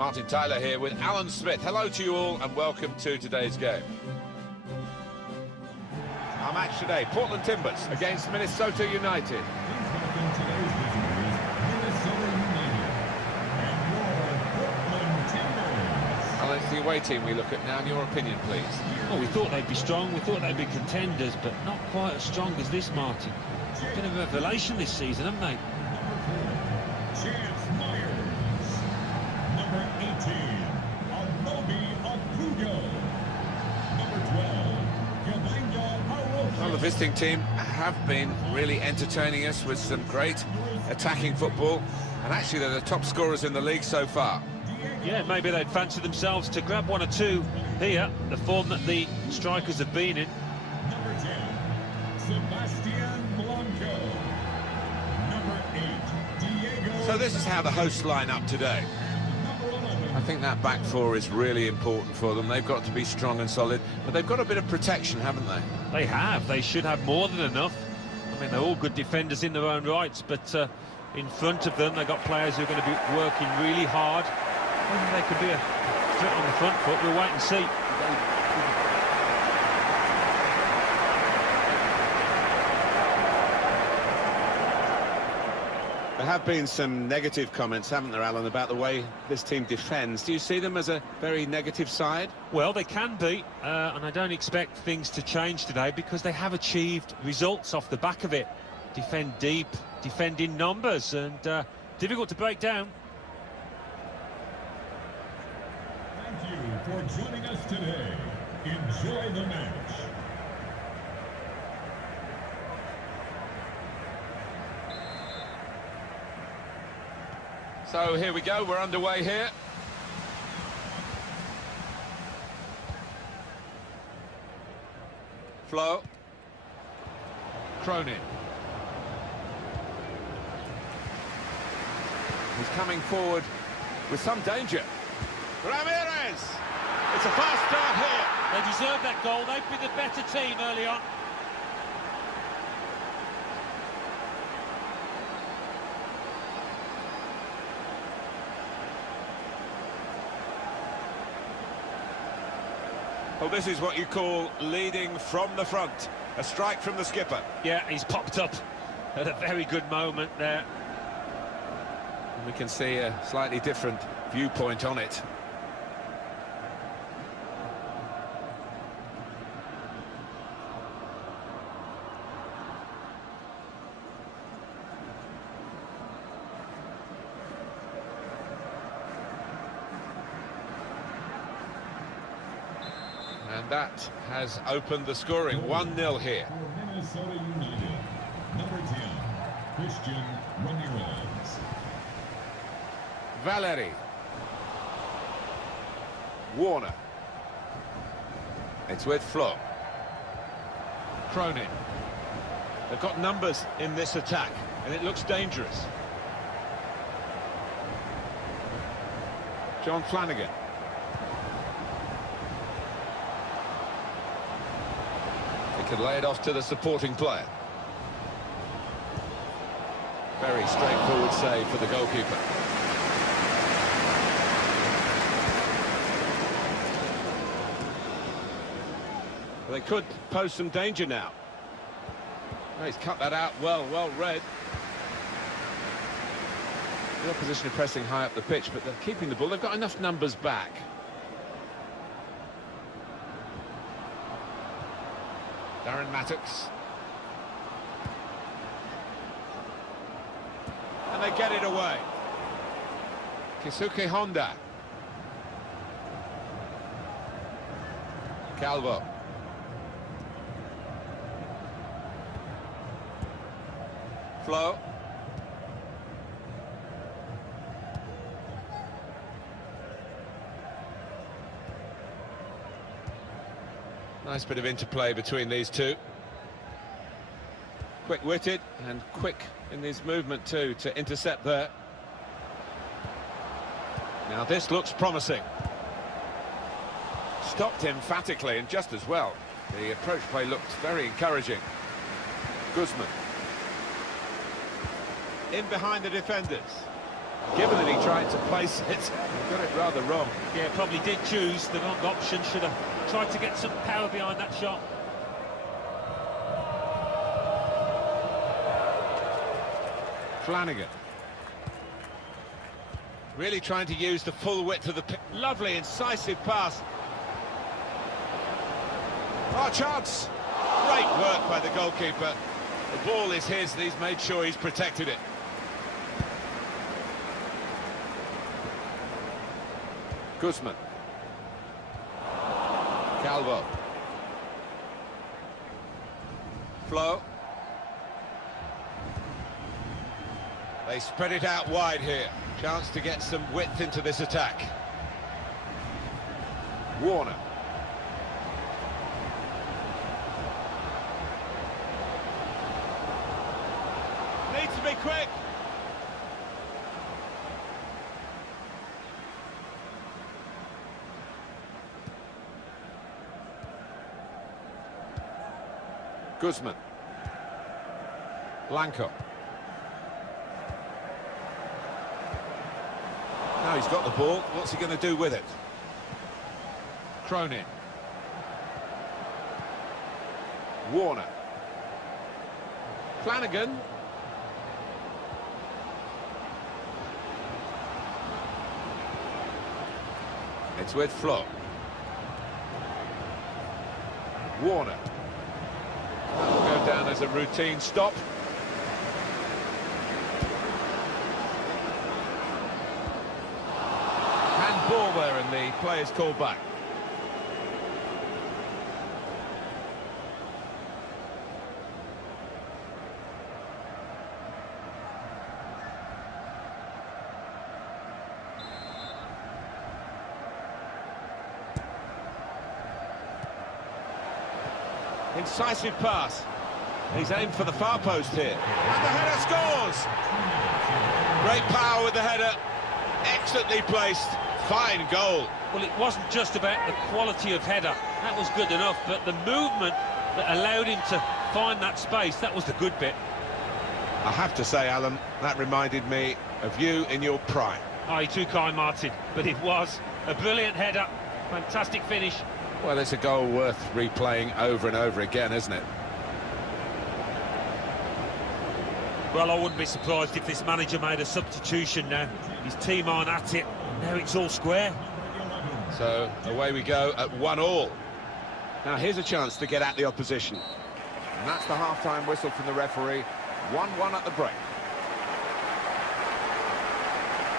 Martin Tyler here with Alan Smith. Hello to you all and welcome to today's game. Our match today, Portland Timbers against Minnesota United. Well, it's the away team we look at now. In your opinion, please? Well, we thought they'd be strong, we thought they'd be contenders, but not quite as strong as this, Martin. It's been a revelation this season, haven't they? Number 18, Number 12, Well, the visiting team have been really entertaining us with some great attacking football, and actually they're the top scorers in the league so far. Yeah, maybe they'd fancy themselves to grab one or two here, the form that the strikers have been in. Number 10, Sebastian Blanco. Number 8, Diego. So this is how the hosts line up today. I think that back four is really important for them. They've got to be strong and solid, but they've got a bit of protection, haven't they? They have. They should have more than enough. I mean, they're all good defenders in their own rights, but in front of them, they've got players who are going to be working really hard. Whether they could be a threat on the front foot, we'll wait and see. There have been some negative comments, haven't there, Alan, about the way this team defends. Do you see them as a very negative side? Well, they can be, and I don't expect things to change today because they have achieved results off the back of it. Defend deep, defend in numbers, and difficult to break down. Thank you for joining us today. Enjoy the match. So here we go, we're underway here. Flo. Cronin. He's coming forward with some danger. Ramirez! It's a fast start here. They deserve that goal. They've been the better team early on. Well, this is what you call leading from the front. A strike from the skipper. Yeah, he's popped up at a very good moment there. And we can see a slightly different viewpoint on it. And that has opened the scoring. 1-0 here. For Minnesota United, number 10, Christian Ramirez. Valeri. Warner. It's with Flo. Cronin. They've got numbers in this attack, and it looks dangerous. John Flanagan. He can lay it off to the supporting player. Very straightforward save for the goalkeeper. Well, they could pose some danger now. Oh, he's cut that out well read. The opposition are pressing high up the pitch, but they're keeping the ball. They've got enough numbers back. Darren Mattocks. And they get it away. Kisuke Honda. Calvo. Flo. Nice bit of interplay between these two. Quick-witted and quick in his movement too to intercept there. Now this looks promising. Stopped emphatically and just as well. The approach play looked very encouraging. Guzman. In behind the defenders. Given that he tried to place it, he got it rather wrong. Yeah, probably did choose the wrong option. Should have tried to get some power behind that shot. Flanagan. Really trying to use the full width of the pitch. Lovely, incisive pass. Oh, chance! Great work by the goalkeeper. The ball is his, and he's made sure he's protected it. Guzman. Calvo. Flo. They spread it out wide here. Chance to get some width into this attack. Warner. Needs to be quick. Guzman. Blanco. Now he's got the ball. What's he going to do with it? Cronin. Warner. Flanagan. It's with Flo. Warner. That will go down as a routine stop. Handball there, and the player's called back. Incisive pass. He's aimed for the far post here. And the header scores! Great power with the header. Excellently placed. Fine goal. Well, it wasn't just about the quality of header. That was good enough, but the movement that allowed him to find that space, that was the good bit. I have to say, Alan, that reminded me of you in your prime. Oh, you're too kind, Martin, but it was a brilliant header. Fantastic finish. Well, it's a goal worth replaying over and over again, isn't it? Well, I wouldn't be surprised if this manager made a substitution now. His team aren't at it. Now it's all square. So, away we go at 1-1. Now, here's a chance to get at the opposition. And that's the half-time whistle from the referee. 1-1 at the break.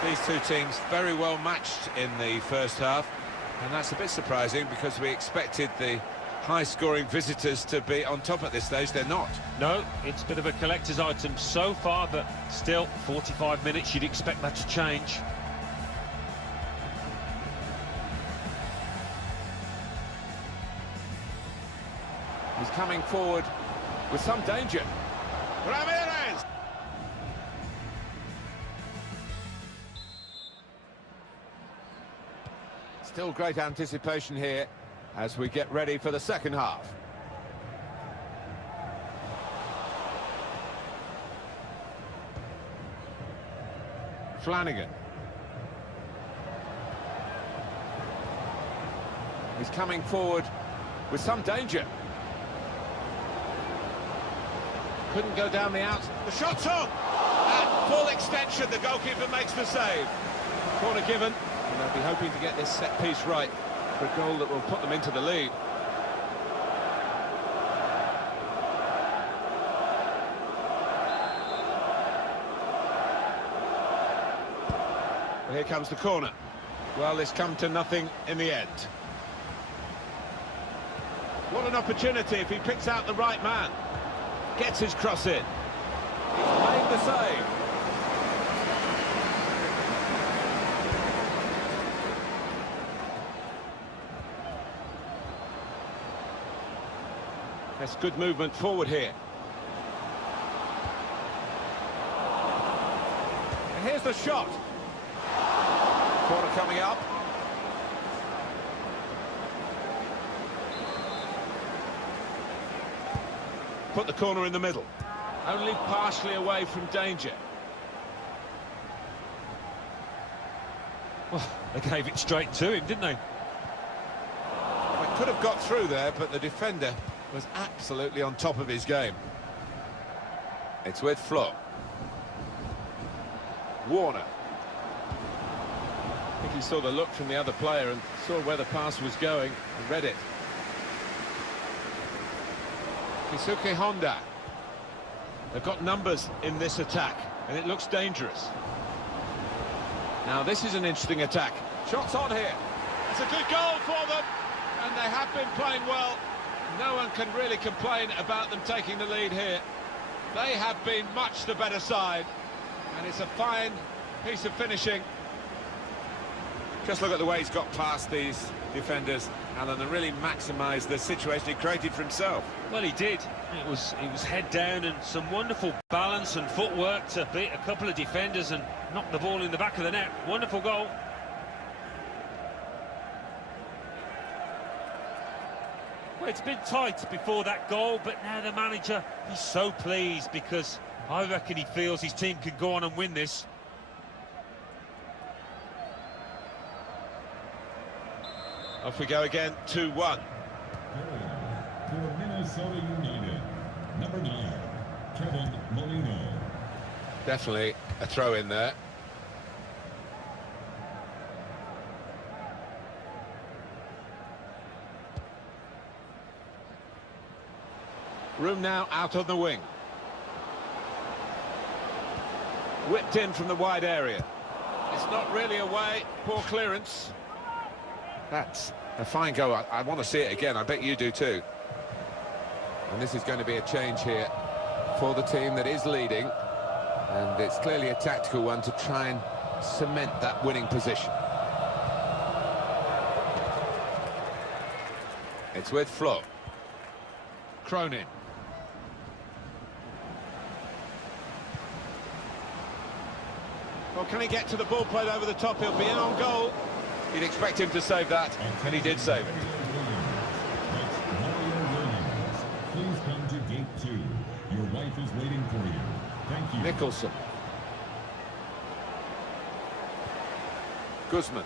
These two teams very well matched in the first half. And that's a bit surprising because we expected the high-scoring visitors to be on top at this stage. They're not. No, it's a bit of a collector's item so far, but still, 45 minutes, you'd expect that to change. He's coming forward with some danger. Ramirez! Still great anticipation here as we get ready for the second half. Flanagan. He's coming forward with some danger. Couldn't go down the out. The shot's on! At full extension, the goalkeeper makes the save. Corner given. And they'll be hoping to get this set piece right for a goal that will put them into the lead. Well, here comes the corner. Well, it's come to nothing in the end. What an opportunity if he picks out the right man. Gets his cross in. He's made the save. That's good movement forward here. And here's the shot. Corner coming up. Put the corner in the middle. Only partially away from danger. Well, they gave it straight to him, didn't they? They could have got through there, but the defender was absolutely on top of his game. It's with Flo. Warner. I think he saw the look from the other player and saw where the pass was going and read it. Kisuke Honda. They've got numbers in this attack, and it looks dangerous. Now, this is an interesting attack. Shots on here. It's a good goal for them, and they have been playing well. No one can really complain about them taking the lead here. They have been much the better side, and it's a fine piece of finishing. Just look at the way he's got past these defenders, Alan, and really maximised the situation he created for himself. Well, he did. It was head down and some wonderful balance and footwork to beat a couple of defenders and knock the ball in the back of the net. Wonderful goal. Well, it's been tight before that goal, but now the manager, he's so pleased because I reckon he feels his team can go on and win this. Off we go again, 2-1. For Minnesota United, number 9, Kevin Molino. Definitely a throw in there. Room now out on the wing. Whipped in from the wide area. It's not really away, poor clearance. That's a fine goal. I want to see it again. I bet you do too. And this is going to be a change here for the team that is leading. And it's clearly a tactical one to try and cement that winning position. It's with Flo. Cronin. Well, can he get to the ball played over the top? He'll be in on goal. You'd expect him to save that, and he did save it. Please come to gate 2. Your wife is waiting for you. Thank you. Nicholson. Guzman.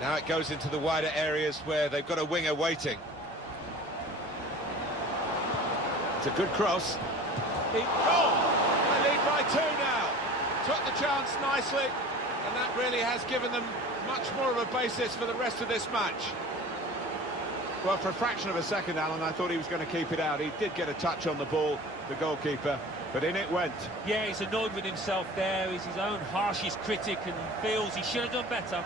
Now it goes into the wider areas where they've got a winger waiting. It's a good cross. They lead by 2 now. Took the chance nicely, and that really has given them much more of a basis for the rest of this match. Well, for a fraction of a second, Alan, I thought he was going to keep it out. He did get a touch on the ball, the goalkeeper, but in it went. Yeah, he's annoyed with himself there. He's his own harshest critic and feels he should have done better.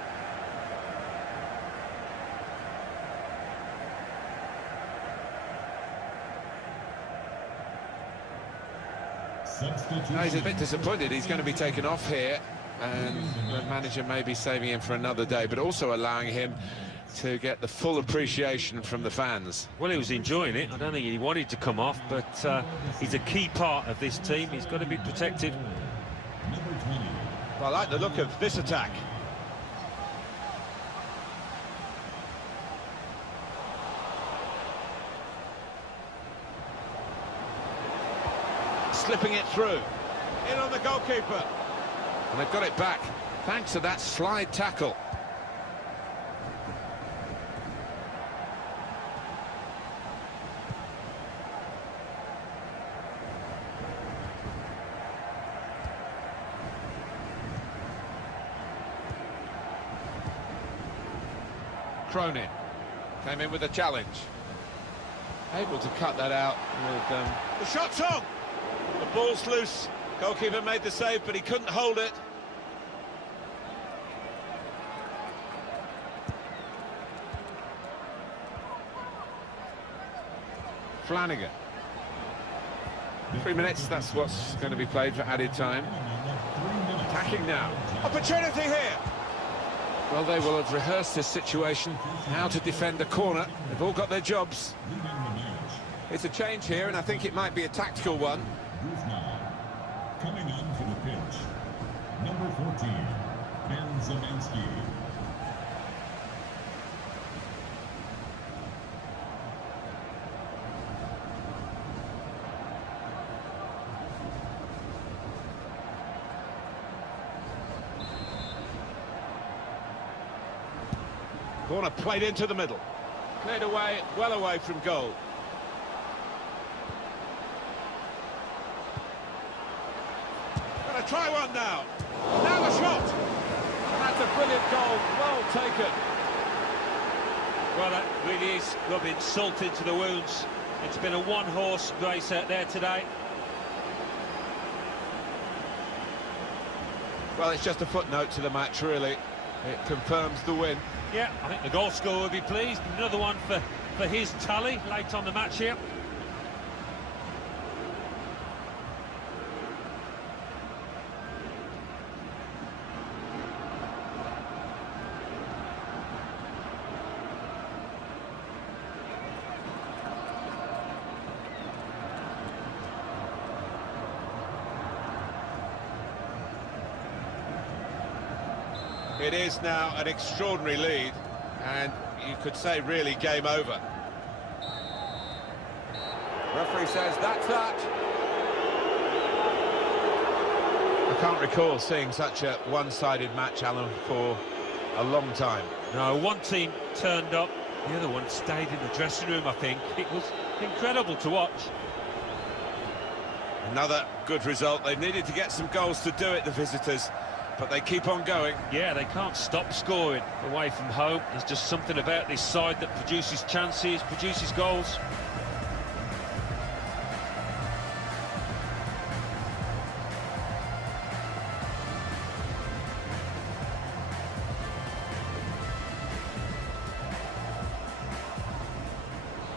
No, he's a bit disappointed. He's going to be taken off here, and the manager may be saving him for another day, but also allowing him to get the full appreciation from the fans. Well, he was enjoying it. I don't think he wanted to come off, but he's a key part of this team. He's got to be protected. I like the look of this attack. Slipping it through. In on the goalkeeper. And they've got it back, thanks to that slide tackle. Cronin came in with a challenge. Able to cut that out with... The shot's on! The ball's loose. Goalkeeper made the save, but he couldn't hold it. Flanagan. 3 minutes, that's what's going to be played for added time. Attacking now. Opportunity here! Well, they will have rehearsed this situation, how to defend a corner. They've all got their jobs. It's a change here, and I think it might be a tactical one. Coming onto the pitch, number 14, Ben Zemansky. Corner played into the middle. Cleared away, well away from goal. Gonna try one now. Now the shot! And that's a brilliant goal, well taken. Well, that really is rubbing salt into the wounds. It's been a one-horse race out there today. Well, it's just a footnote to the match, really. It confirms the win. Yeah, I think the goal scorer will be pleased. Another one for his tally late on the match here. It is now an extraordinary lead, and you could say really game over. Referee says that's that. I can't recall seeing such a one-sided match, Alan, for a long time. No, one team turned up, the other one stayed in the dressing room, I think. It was incredible to watch. Another good result. They needed to get some goals to do it, the visitors, but they keep on going. Yeah, they can't stop scoring away from home. There's just something about this side that produces chances, produces goals.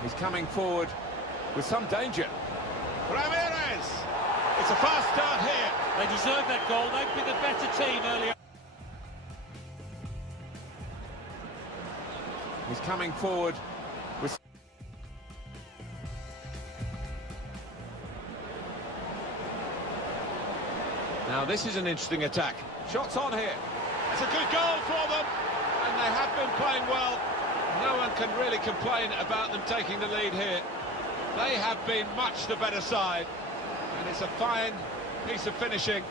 He's coming forward with some danger. Ramirez! It's a fast start here. They deserve that goal. They've been the better team earlier. He's coming forward with... Now this is an interesting attack. Shots on here. It's a good goal for them, and they have been playing well. No one can really complain about them taking the lead here. They have been much the better side, and it's a fine piece of finishing.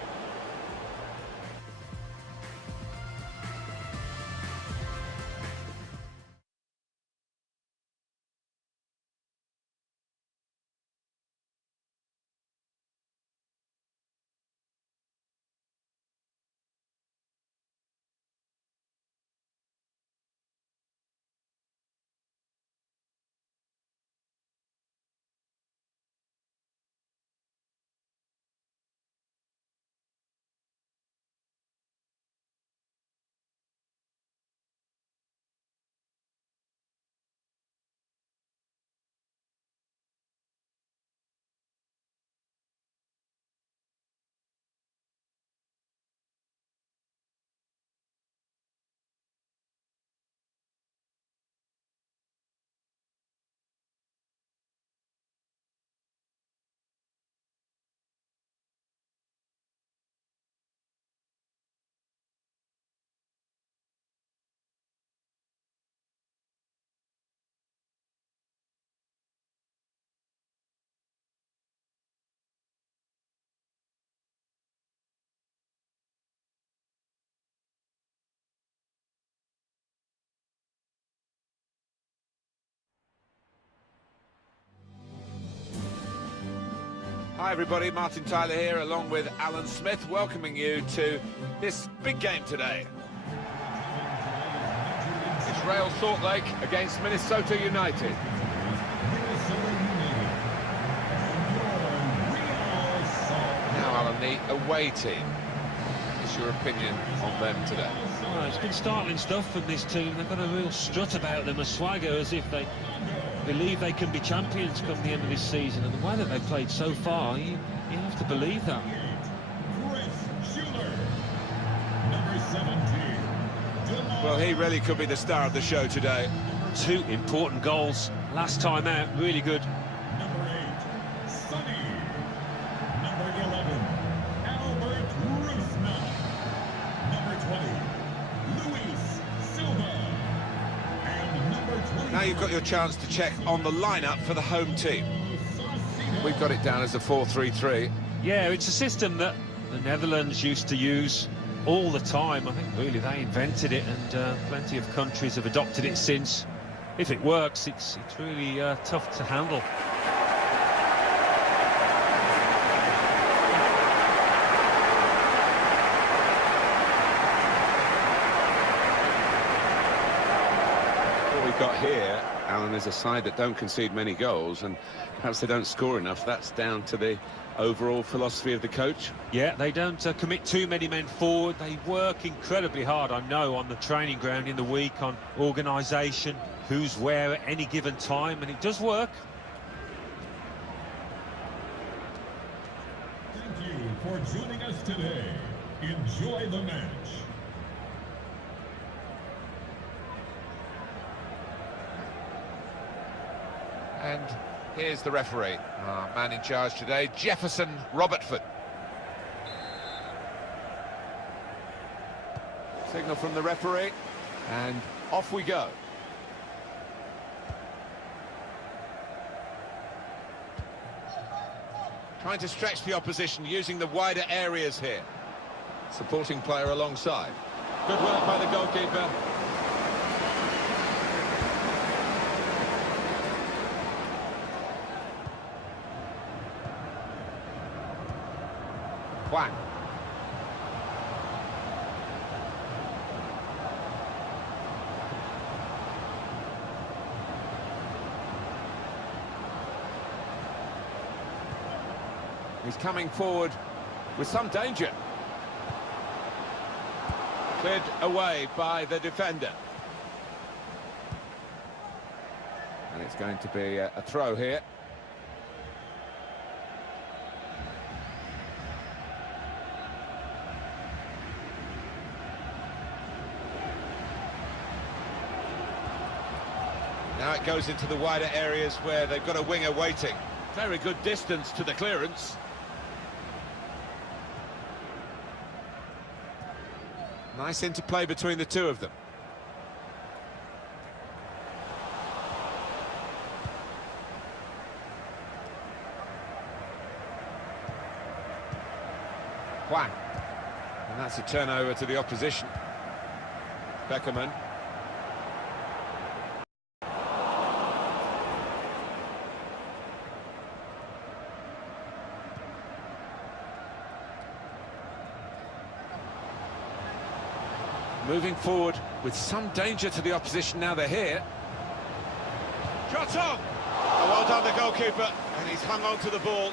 Hi everybody, Martin Tyler here along with Alan Smith, welcoming you to this big game today. It's Real Salt Lake against Minnesota United. Now Alan, the away team, what's your opinion on them today? Well, it's been startling stuff from this team. They've got a real strut about them, a swagger, as if they believe they can be champions come the end of this season, and the way that they've played so far, you have to believe that. Well, he really could be the star of the show today. Two important goals last time out, really good. Number 8, Sonny. Number 11, Albert Rusna. Number 20, Luis Silva. And number 20. Now you've got your chance to check on the lineup for the home team. We've got it down as a 4-3-3. Yeah, it's a system that the Netherlands used to use all the time. I think really they invented it, and plenty of countries have adopted it since. If it works, it's really tough to handle. What we've got here, Alan, is a side that don't concede many goals, and perhaps they don't score enough. That's down to the overall philosophy of the coach. Yeah, they don't commit too many men forward. They work incredibly hard, I know, on the training ground in the week, on organisation, who's where at any given time, and it does work. Thank you for joining us today. Enjoy the match. And here's the referee, our man in charge today, Jefferson Robertford. Signal from the referee, and off we go. Trying to stretch the opposition, using the wider areas here. Supporting player alongside. Good work by the goalkeeper. Wang. He's coming forward with some danger. Cleared away by the defender. And it's going to be a throw here. Now it goes into the wider areas where they've got a winger waiting. Very good distance to the clearance. Nice interplay between the two of them. Wang. And that's a turnover to the opposition. Beckerman. Moving forward with some danger to the opposition now they're here. Shot on! Oh, well done the goalkeeper, and he's hung on to the ball.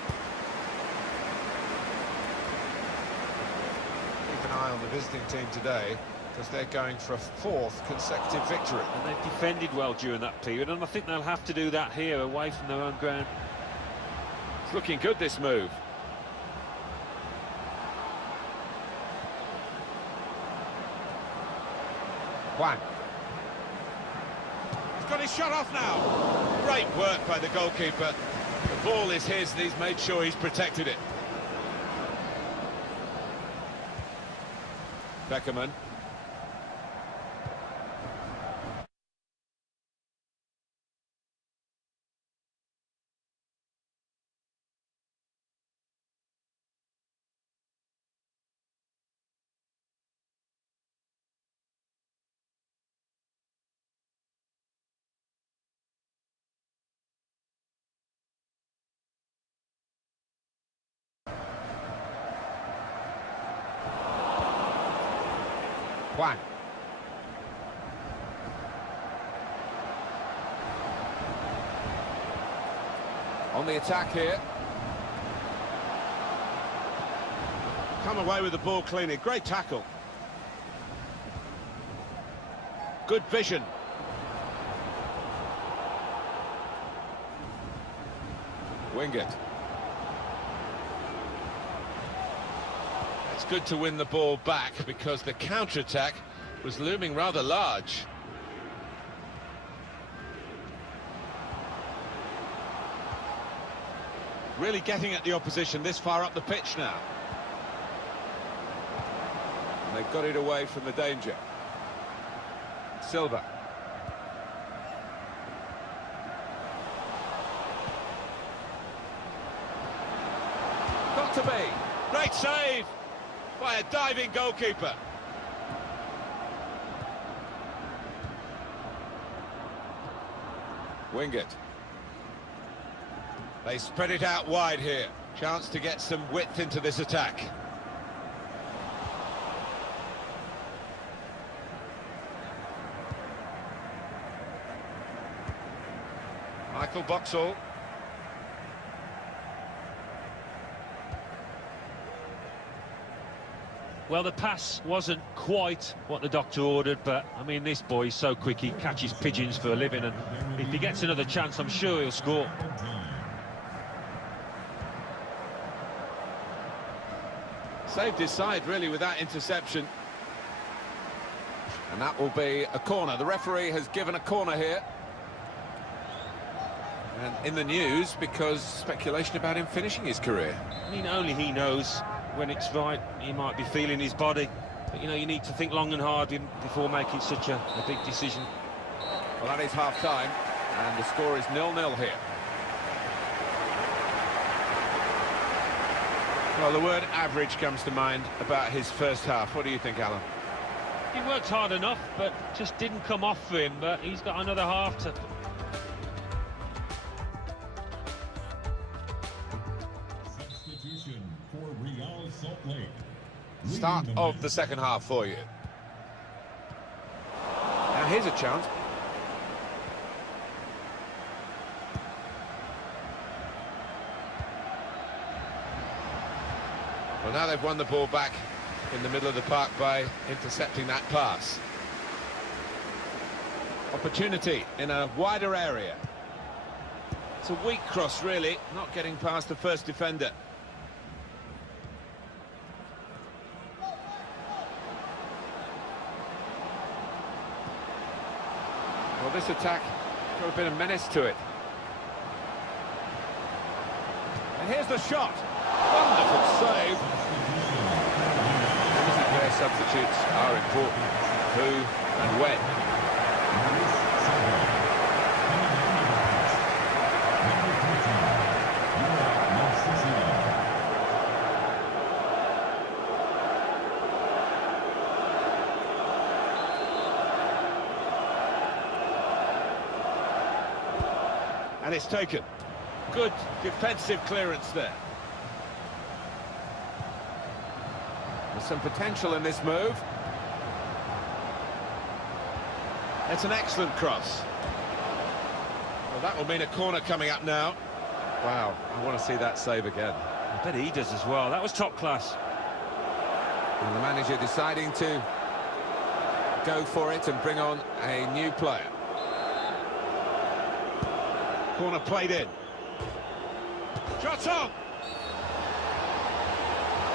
Keep an eye on the visiting team today, because they're going for a fourth consecutive victory. And they've defended well during that period, and I think they'll have to do that here, away from their own ground. It's looking good, this move. Wang. He's got his shot off now. Great work by the goalkeeper. The ball is his, and he's made sure he's protected it. Beckerman. Wang. On the attack here. Come away with the ball cleanly. Great tackle. Good vision. Wingett. It's good to win the ball back, because the counter-attack was looming rather large. Really getting at the opposition this far up the pitch now. And they've got it away from the danger. Silva. Got to be. Great save. by a diving goalkeeper. Wing it. They spread it out wide here. Chance to get some width into this attack. Michael Boxall. Well, the pass wasn't quite what the doctor ordered, but, I mean, this boy is so quick, he catches pigeons for a living, and if he gets another chance, I'm sure he'll score. Saved his side, really, with that interception. And that will be a corner. The referee has given a corner here. And in the news, because speculation about him finishing his career. I mean, only he knows when it's right. He might be feeling his body. But, you know, you need to think long and hard before making such a big decision. Well, that is half-time, and the score is 0-0 here. Well, the word average comes to mind about his first half. What do you think, Alan? He worked hard enough, but just didn't come off for him. But he's got another half to... Substitution for Real Salt Lake. Start of the second half for you. Now here's a chance. Well, now they've won the ball back in the middle of the park by intercepting that pass. Opportunity in a wider area. It's a weak cross, really, not getting past the first defender. Well, this attack got a bit of menace to it. And here's the shot. Wonderful save. Their substitutes are important. Who and when. And it's taken. Good defensive clearance there. There's some potential in this move. It's an excellent cross. Well, that will mean a corner coming up now. Wow, I want to see that save again. I bet he does as well. That was top class. And the manager deciding to go for it and bring on a new player. Corner played in. Shot on!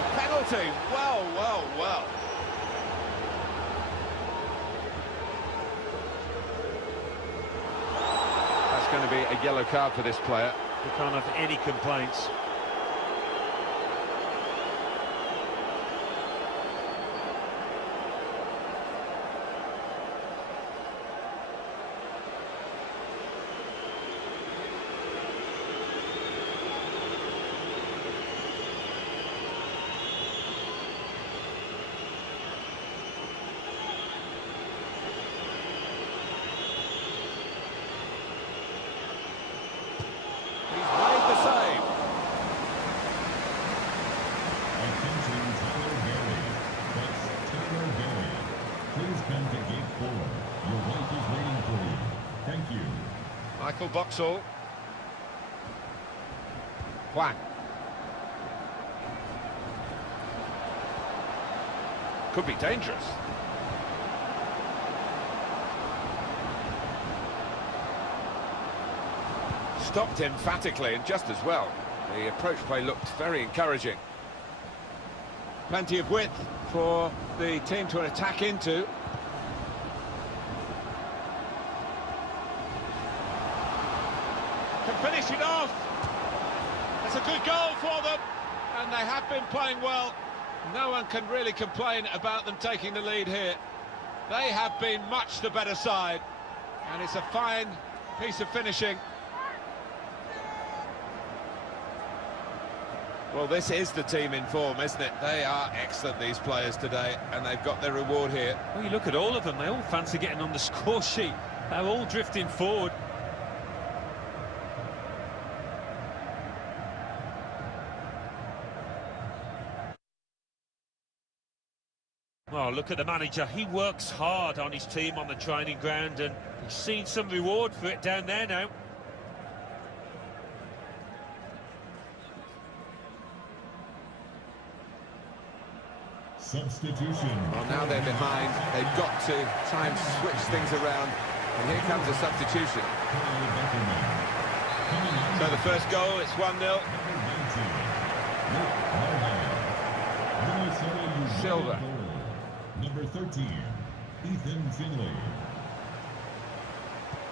A penalty. Well, well, well. That's going to be a yellow card for this player. We can't have any complaints. Michael Boxall. Huang. Could be dangerous. Stopped emphatically and just as well. The approach play looked very encouraging. Plenty of width for the team to attack into. Can finish it off. It's a good goal for them, and they have been playing well. No one can really complain about them taking the lead here. They have been much the better side, and it's a fine piece of finishing. Well, this is the team in form, isn't it? They are excellent, these players today, and they've got their reward here. Well, you look at all of them, they all fancy getting on the score sheet. They're all drifting forward. Oh, look at the manager. He works hard on his team on the training ground, and he's seen some reward for it down there now. Substitution. Well, now they're behind. They've got to try and switch things around. And here comes a substitution. So the first goal, it's 1-0. Silva. Number 13, Ethan Finlay.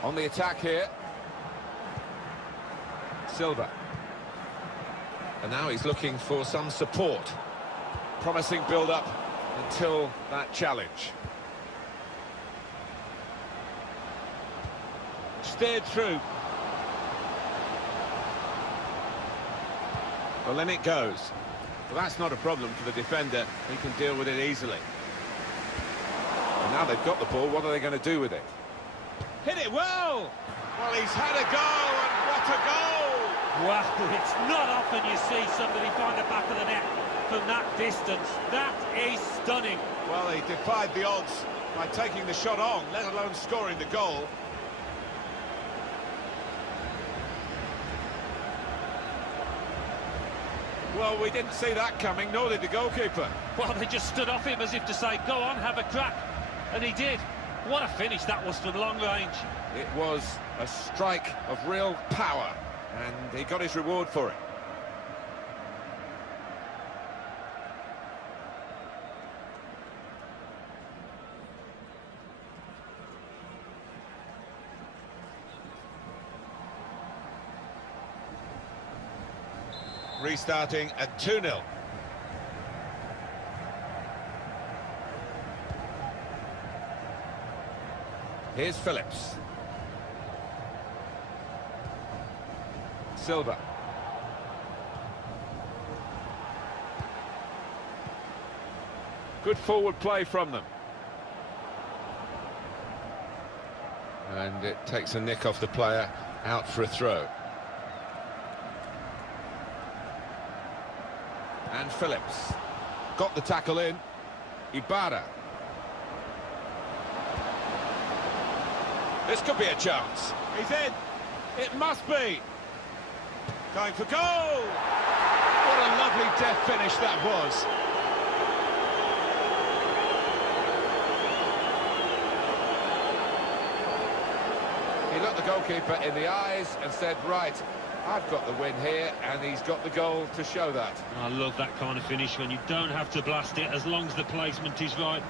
On the attack here. Silva. And now he's looking for some support. Promising build-up until that challenge. Steered through. Well, then it goes. Well, that's not a problem for the defender. He can deal with it easily. And now they've got the ball, what are they going to do with it? Hit it well! Well, he's had a go, and what a goal! Wow, it's not often you see somebody find the back of the net from that distance. That is stunning. Well, he defied the odds by taking the shot on, let alone scoring the goal. Well, we didn't see that coming, nor did the goalkeeper. Well, they just stood off him as if to say, go on, have a crack. And he did. What a finish that was from long range. It was a strike of real power, and he got his reward for it. Restarting at 2-0. Here's Phillips. Silva. Good forward play from them. And it takes a nick off the player, out for a throw. And Phillips got the tackle in. Ibarra. This could be a chance. He's in. It must be. Going for goal. What a lovely death finish that was. He looked the goalkeeper in the eyes and said, right, I've got the win here, and he's got the goal to show that. I love that kind of finish when you don't have to blast it as long as the placement is right.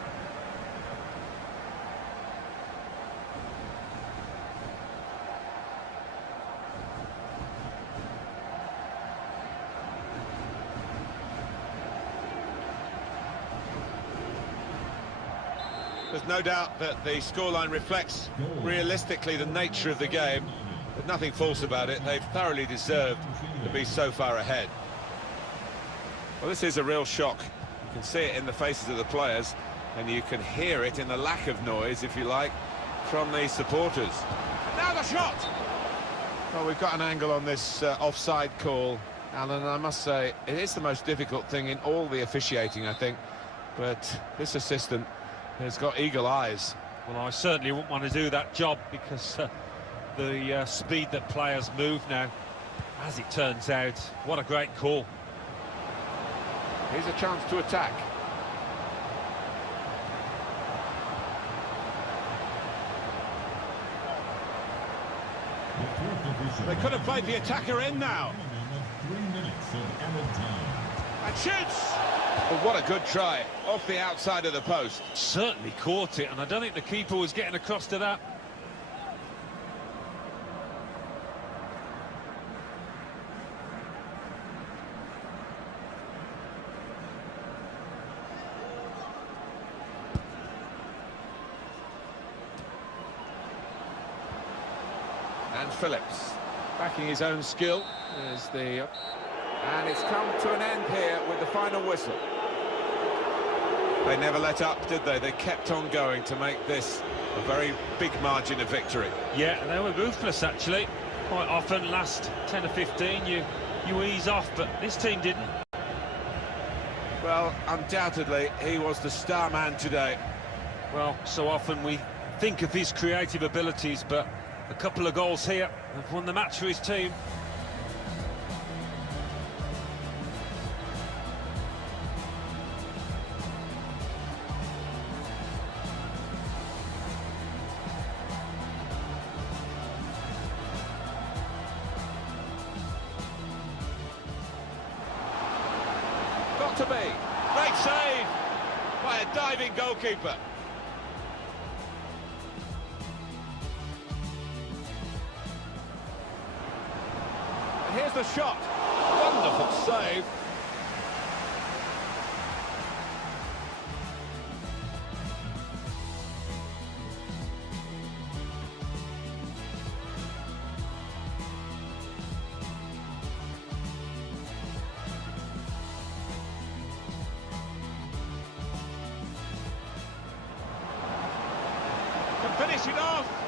There's no doubt that the scoreline reflects realistically the nature of the game. There's nothing false about it. They've thoroughly deserved to be so far ahead. Well, this is a real shock. You can see it in the faces of the players, and you can hear it in the lack of noise, if you like, from the supporters. And now the shot! Well, we've got an angle on this offside call, Alan, and I must say, it is the most difficult thing in all the officiating, I think. But this assistant has got eagle eyes. Well, I certainly wouldn't want to do that job because the speed that players move now, as it turns out, what a great call. Here's a chance to attack. They could have played the attacker in now. 3 minutes of added time. And shoots! But what a good try, off the outside of the post. Certainly caught it, and I don't think the keeper was getting across to that. And Phillips, backing his own skill. There's the And it's come to an end here with the final whistle. They never let up, did they? They kept on going to make this a very big margin of victory. Yeah, they were ruthless, actually. Quite often, last 10 or 15, you ease off, but this team didn't. Well, undoubtedly, he was the star man today. Well, so often we think of his creative abilities, but a couple of goals here have won the match for his team. Got to be. Great save by a diving goalkeeper. And here's the shot. Wonderful save. Finish it off.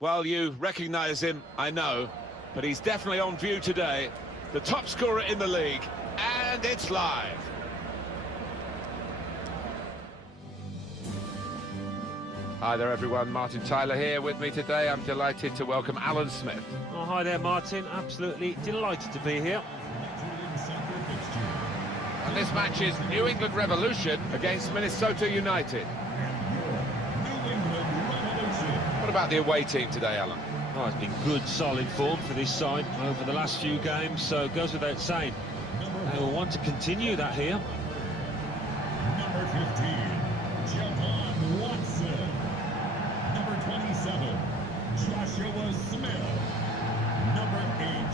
Well, you recognise him, I know, but he's definitely on view today. The top scorer in the league, and it's live. Hi there, everyone. Martin Tyler here with me today. I'm delighted to welcome Alan Smith. Oh, hi there, Martin. Absolutely delighted to be here. And this match is New England Revolution against Minnesota United. New England Revolution. But about the away team today, Alan? Oh, it's been good, solid form for this side over the last few games, so it goes without saying. They will want to continue that here. Number 15, Jahan Watson. Number 27, Joshua Smith. Number 8,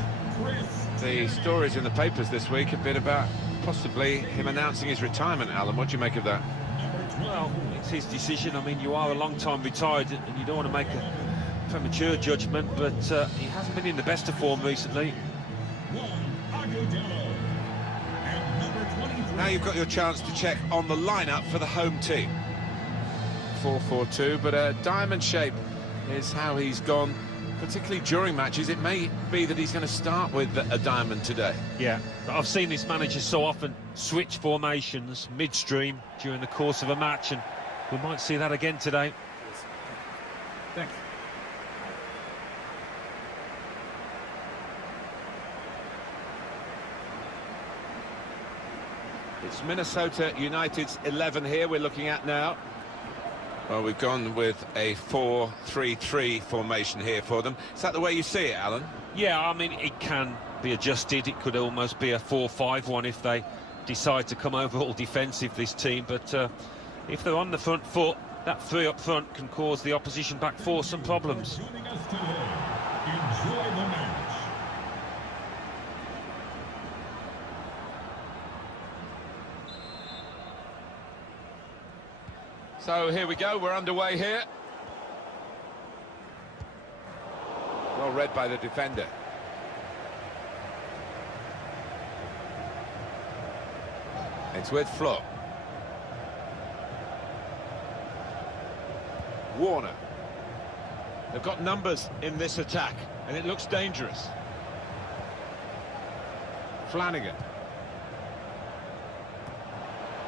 Chris. The stories in the papers this week have been about possibly him announcing his retirement, Alan. What do you make of that? Well, it's his decision. I mean, you are a long time retired and you don't want to make a premature judgment, but he hasn't been in the best of form recently. Now you've got your chance to check on the lineup for the home team. 4-4-2, but a diamond shape is how he's gone, particularly during matches. It may be that he's going to start with a diamond today. Yeah, but I've seen this manager so often switch formations midstream during the course of a match, and we might see that again today. Thanks. It's Minnesota United's 11 here we're looking at now. Well, we've gone with a 4-3-3 formation here for them. Is that the way you see it, Alan? Yeah, I mean, it can be adjusted. It could almost be a 4-5-1 if they decide to come over all defensive, this team. But if they're on the front foot, that three up front can cause the opposition back four some problems. Joining us today. Enjoy the match. So here we go, we're underway here. Well read by the defender. It's with Flo. Warner. They've got numbers in this attack, and it looks dangerous. Flanagan.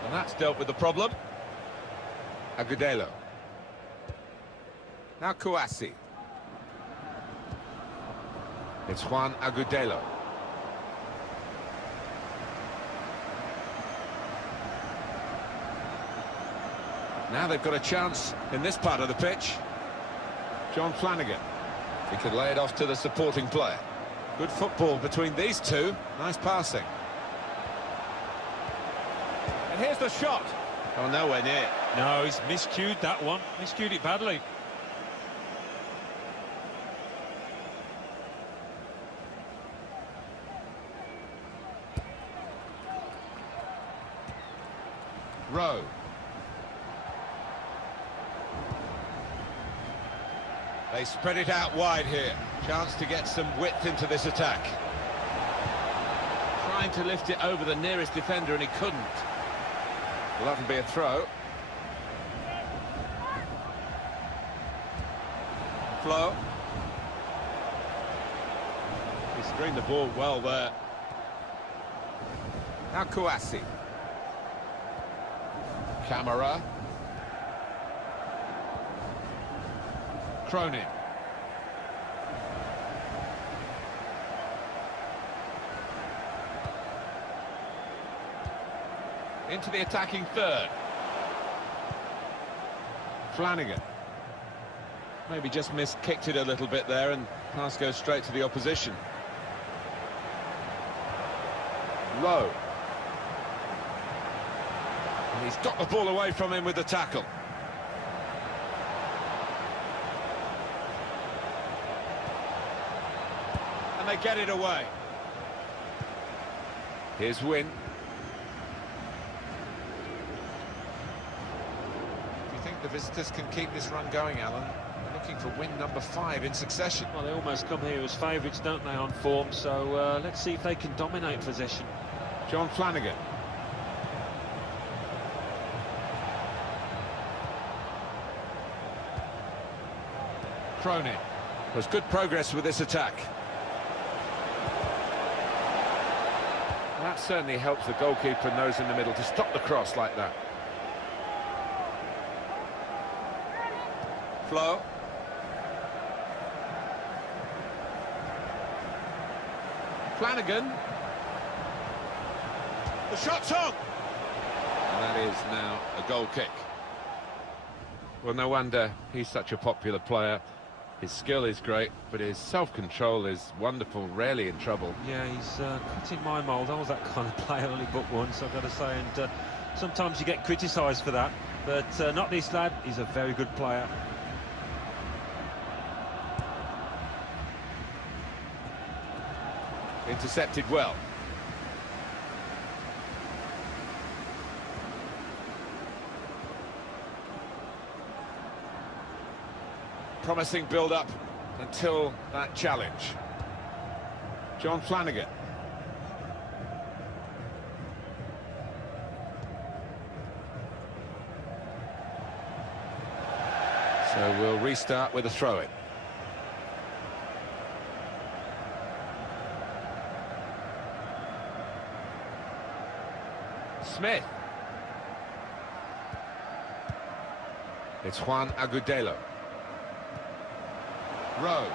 And that's dealt with the problem. Agudelo. Now Kouassi. It's Juan Agudelo. Now they've got a chance in this part of the pitch. John Flanagan. He could lay it off to the supporting player. Good football between these two. Nice passing. And here's the shot. Oh, nowhere near. No, he's miscued that one. Miscued it badly. Rowe. They spread it out wide here. Chance to get some width into this attack. Trying to lift it over the nearest defender, and he couldn't. Well, that'll be a throw. Flo. He screened the ball well there. Now Kouassi. Camara. Cronin. Into the attacking third. Flanagan. Maybe just kicked it a little bit there, and pass goes straight to the opposition. Rowe. And he's got the ball away from him with the tackle. And they get it away. Here's Wynn. Do you think the visitors can keep this run going, Alan? They're looking for win number 5 in succession. Well, they almost come here as favourites, don't they, on form? So let's see if they can dominate possession. John Flanagan. Cronin. There's good progress with this attack. That certainly helps the goalkeeper and those in the middle to stop the cross like that. Flo. Flanagan. The shot's on! And that is now a goal kick. Well, no wonder he's such a popular player. His skill is great, but his self-control is wonderful, rarely in trouble. Yeah, he's cutting my mould. I was that kind of player, only but once, I've got to say, and sometimes you get criticised for that, but not this lad. He's a very good player. Intercepted well. Promising build-up until that challenge. John Flanagan. So we'll restart with a throw-in. Smith. It's Juan Agudelo. Rowe.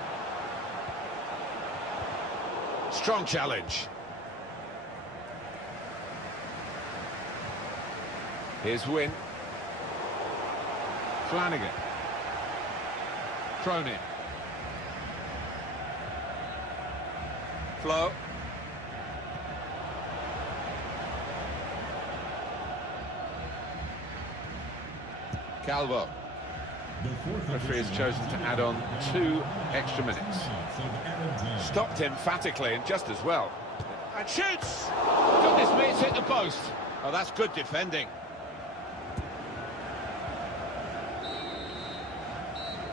Strong challenge. Here's Wynn. Flanagan. Thrown in. Flo. Calvo. Referee has chosen to add on 2 extra minutes. Stopped emphatically and just as well. And shoots! Goodness me, it's hit the post. Oh, that's good defending.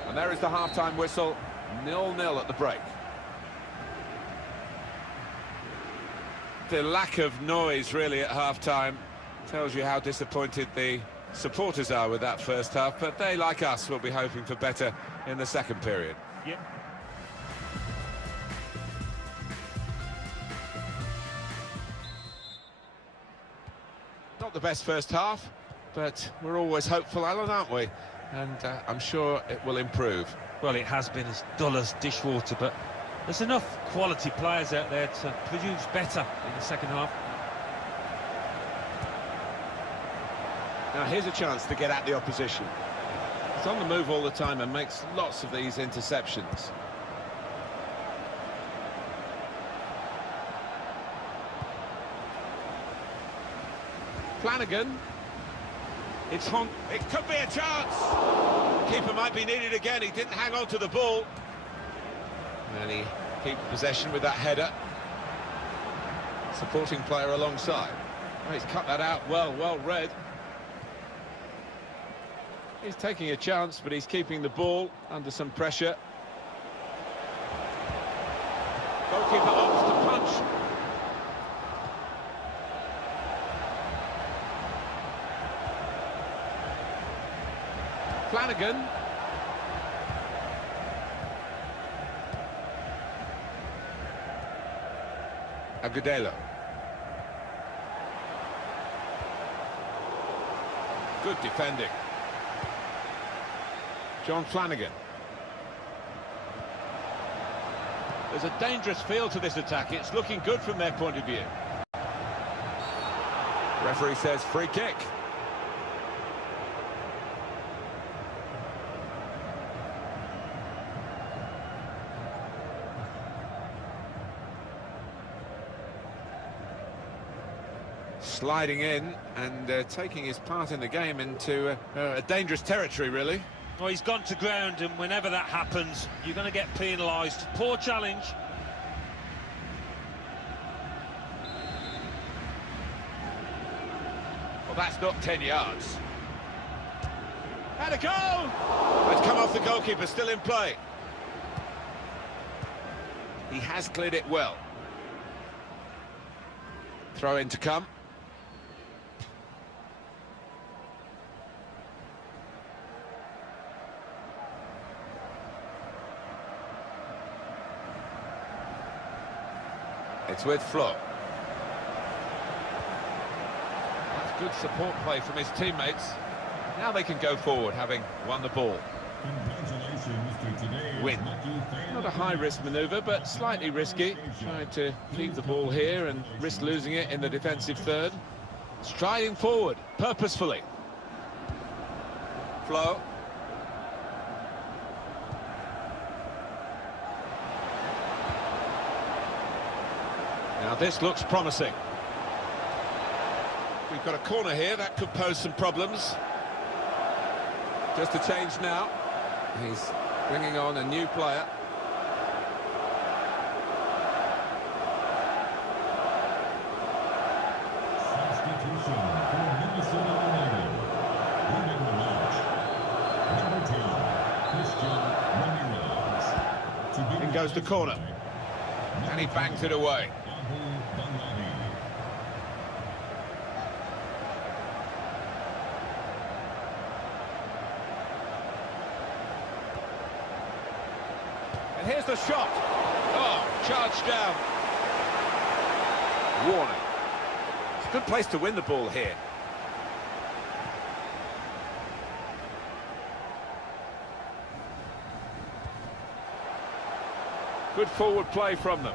And there is the half-time whistle. 0-0 at the break. The lack of noise, really, at half-time tells you how disappointed the supporters are with that first half, but they, like us, will be hoping for better in the second period. Yep. Not the best first half, but we're always hopeful, Alan, aren't we? And I'm sure it will improve. Well, it has been as dull as dishwater, but there's enough quality players out there to produce better in the second half. Now here's a chance to get at the opposition. He's on the move all the time and makes lots of these interceptions. Flanagan. It's Hon. It could be a chance. Keeper might be needed again. He didn't hang on to the ball. And he keeps possession with that header. Supporting player alongside. Oh, he's cut that out well read. He's taking a chance, but he's keeping the ball under some pressure. Goalkeeper opts to punch. Flanagan. Agudelo. Good defending. John Flanagan. There's a dangerous feel to this attack. It's looking good from their point of view. Referee says free kick. Sliding in and taking his part in the game into a dangerous territory, really. Well, he's gone to ground, and whenever that happens, you're going to get penalised. Poor challenge. Well, that's not 10 yards. Had a goal! It's come off the goalkeeper, still in play. He has cleared it well. Throw in to come. It's with Flo. That's good support play from his teammates. Now they can go forward, having won the ball. Congratulations to today's Win. lucky fan. Not a high-risk manoeuvre, but slightly risky. Tried to keep the ball here and risk losing it in the defensive third. Striding forward, purposefully. Flo. Now this looks promising. We've got a corner here, that could pose some problems. Just a change now. He's bringing on a new player. Substitution for Minnesota United. Leading the match, number 10, Christian Ramirez. In goes the corner. And he bangs it away. And here's the shot. Oh, charged down. Warning. It's a good place to win the ball here. Good forward play from them.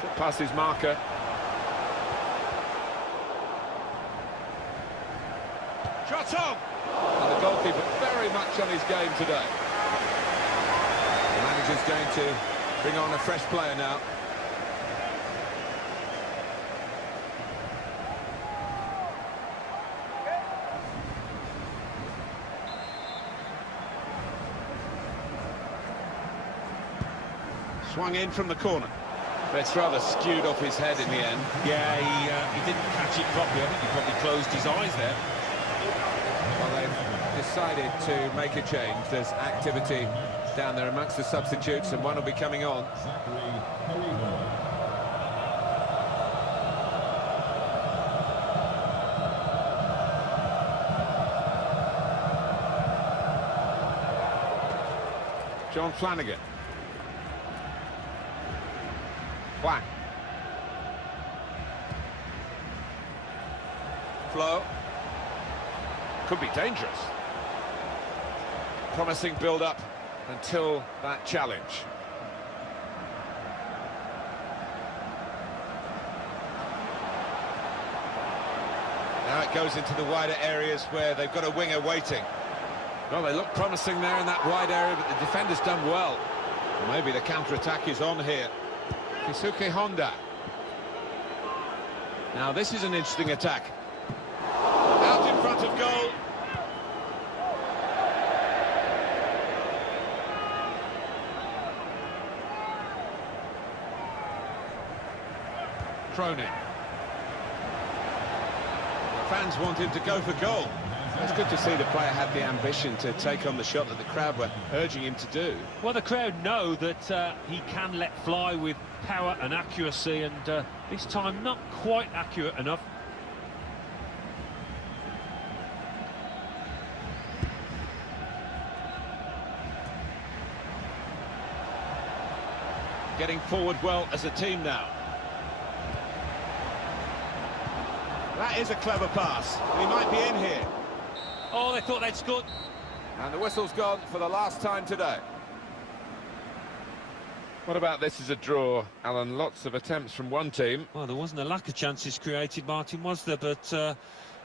Slip past his marker. Shot on! And the goalkeeper very much on his game today. The manager's going to bring on a fresh player now. Swung in from the corner. But it's rather skewed off his head in the end. Yeah, he didn't catch it properly. I think he probably closed his eyes there. Well, they've decided to make a change. There's activity down there amongst the substitutes, and one will be coming on. John Flanagan. Whack. Flow. Could be dangerous. Promising build-up until that challenge. Now it goes into the wider areas where they've got a winger waiting. Well, they look promising there in that wide area, but the defender's done well. Maybe the counter-attack is on here. Kisuke Honda. Now this is an interesting attack. Out in front of goal. Cronin. The fans want him to go for goal. It's good to see the player had the ambition to take on the shot that the crowd were urging him to do. Well, the crowd know that he can let fly with power and accuracy, and this time not quite accurate enough. Getting forward well as a team now. That is a clever pass. He might be in here. Oh, they thought they'd scored. And the whistle's gone for the last time today. What about this as a draw, Alan? Lots of attempts from one team. Well, there wasn't a lack of chances created, Martin, was there? But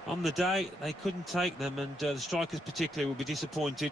on the day, they couldn't take them, and the strikers particularly will be disappointed.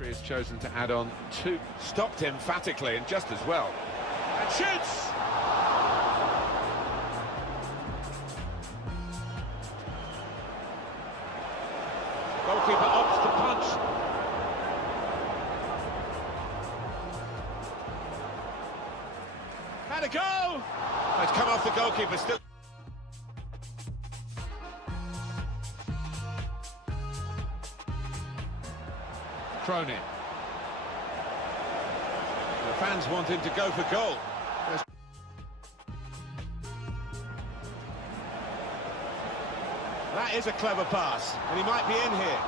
Has chosen to add on two. Stopped emphatically and just as well. And shoots! Goalkeeper opts to punch. Had a go! It's come off the goalkeeper still. Cronin. The fans want him to go for goal. That is a clever pass, and he might be in here.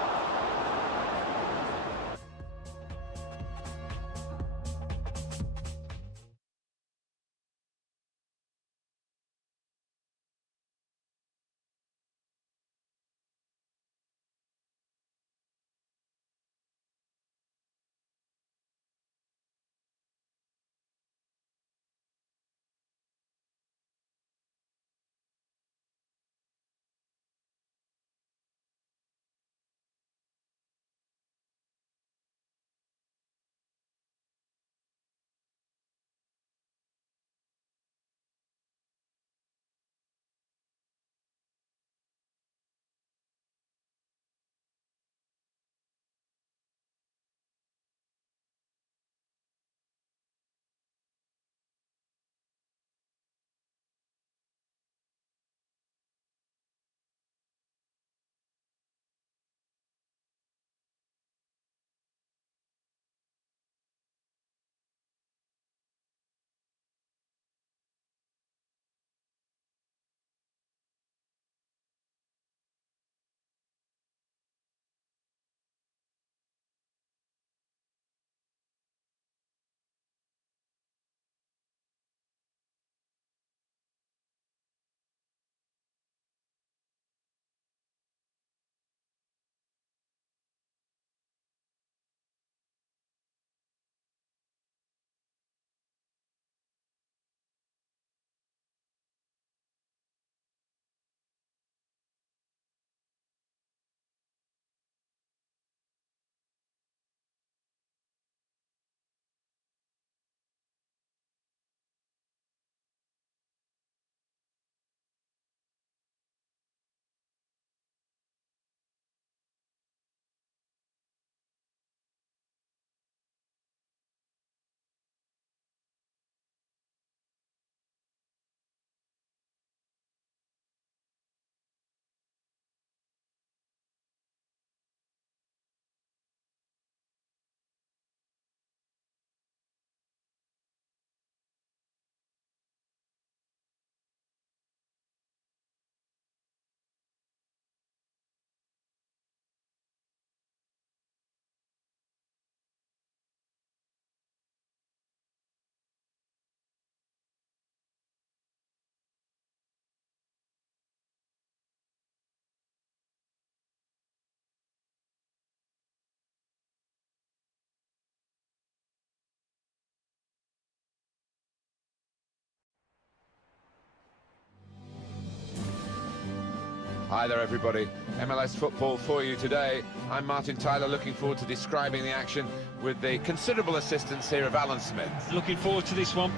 Hi there, everybody. MLS football for you today. I'm Martin Tyler, looking forward to describing the action with the considerable assistance here of Alan Smith. Looking forward to this one.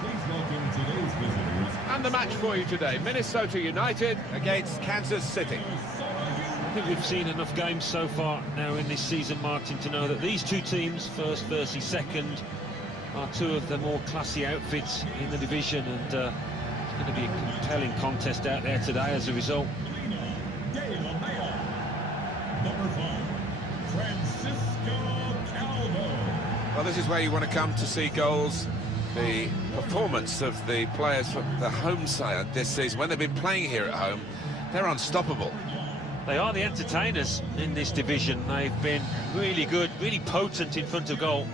Please welcome today's visitors. And the match for you today, Minnesota United against Kansas City. I think we've seen enough games so far now in this season, Martin, to know that these two teams, first versus second, are two of the more classy outfits in the division, and it's going to be a compelling contest out there today as a result. Number 5, Francisco Calvo. Well, this is where you want to come to see goals. The performance of the players from the home side this season, when they've been playing here at home, they're unstoppable. They are the entertainers in this division. They've been really good, really potent in front of goal.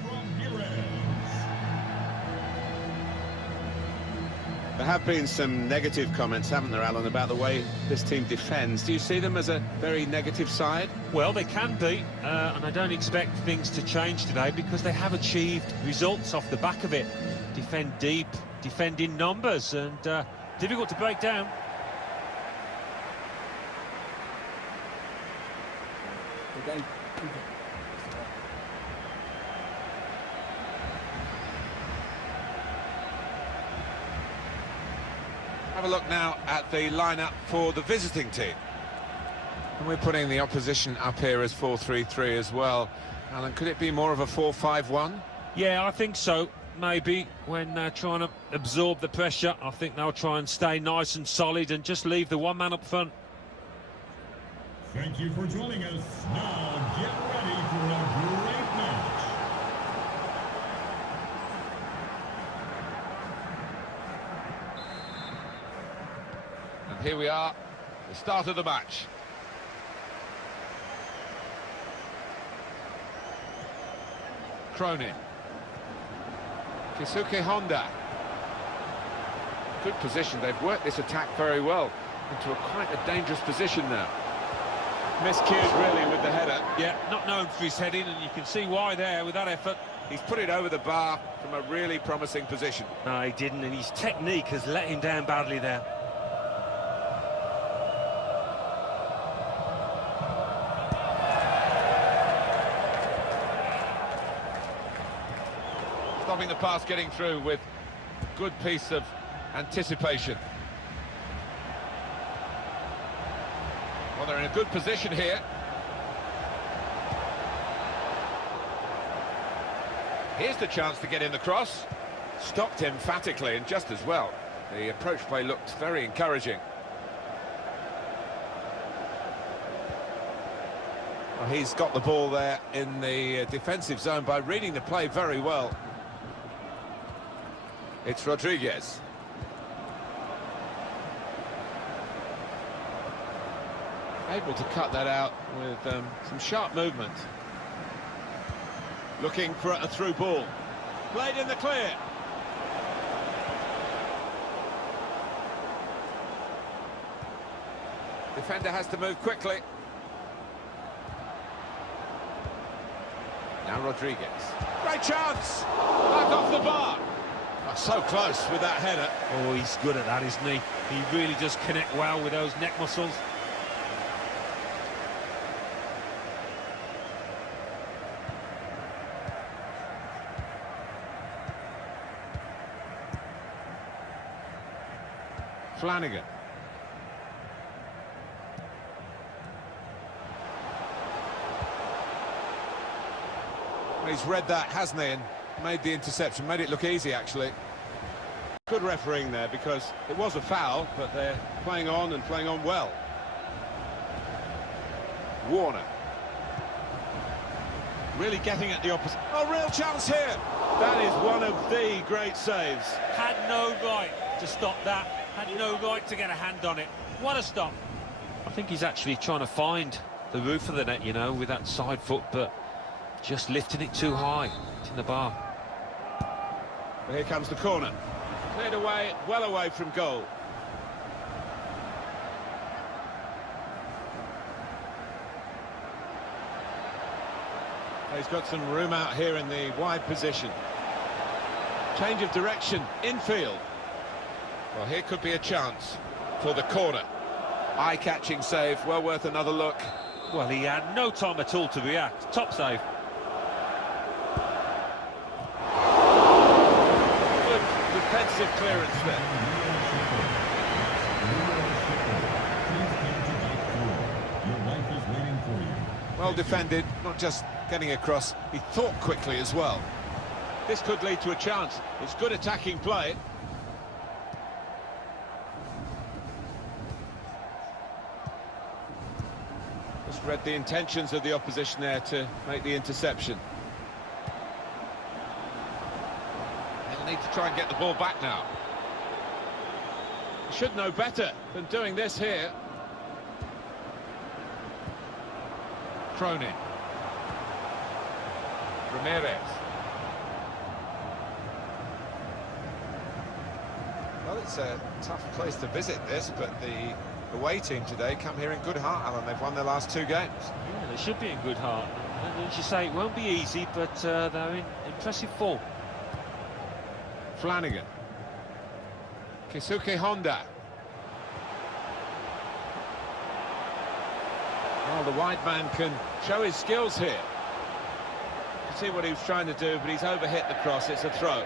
There have been some negative comments, haven't there, Alan, about the way this team defends. Do you see them as a very negative side? Well, they can be, and I don't expect things to change today because they have achieved results off the back of it. Defend deep, defend in numbers, and difficult to break down. Have a look now at the lineup for the visiting team. And we're putting the opposition up here as 4-3-3 as well. Alan, could it be more of a 4-5-1? Yeah, I think so. Maybe when they're trying to absorb the pressure, I think they'll try and stay nice and solid and just leave the one man up front. Thank you for joining us. Now get ready for a great match. And here we are, the start of the match. Cronin. Keisuke Honda. Good position. They've worked this attack very well into quite a dangerous position now. Miscued, really, with the header. Yeah, not known for his heading, and you can see why there with that effort. He's put it over the bar from a really promising position. No, he didn't, and his technique has let him down badly there. Stopping the pass getting through with good piece of anticipation. Well, they're in a good position here. Here's the chance to get in the cross. Stopped emphatically and just as well. The approach play looked very encouraging. Well, he's got the ball there in the defensive zone by reading the play very well. It's Rodriguez. Able to cut that out with some sharp movement. Looking for a through ball. Played in the clear. Defender has to move quickly. Now Rodriguez. Great chance! Back off the bar. Oh, so close with that header. Oh, he's good at that, isn't he? He really does connect well with those neck muscles. Flanagan. Well, he's read that, hasn't he, and made the interception, made it look easy, actually. Good refereeing there, because it was a foul, but they're playing on and playing on well. Warner. Really getting at the opposite. Oh, real chance here. That is one of the great saves. Had no right to stop that. Had no right to get a hand on it. What a stop. I think he's actually trying to find the roof of the net, you know, with that side foot, but just lifting it too high. It's in the bar. But here comes the corner. Cleared away, well away from goal. He's got some room out here in the wide position. Change of direction, infield. Well, here could be a chance for the corner. Eye-catching save, well worth another look. Well, he had no time at all to react. Top save. Good defensive clearance there. Well defended, not just getting across, he thought quickly as well. This could lead to a chance. It's good attacking play. Just read the intentions of the opposition there to make the interception. They'll need to try and get the ball back now. They should know better than doing this here. Cronin. Ramirez. Well, it's a tough place to visit this, but the away team today come here in good heart, Alan. They've won their last 2 games. Yeah, they should be in good heart. And as you say, it won't be easy, but they're in impressive form. Flanagan. Keisuke Honda. Well, the wide man can show his skills here. You can see what he was trying to do, but he's overhit the cross. It's a throw.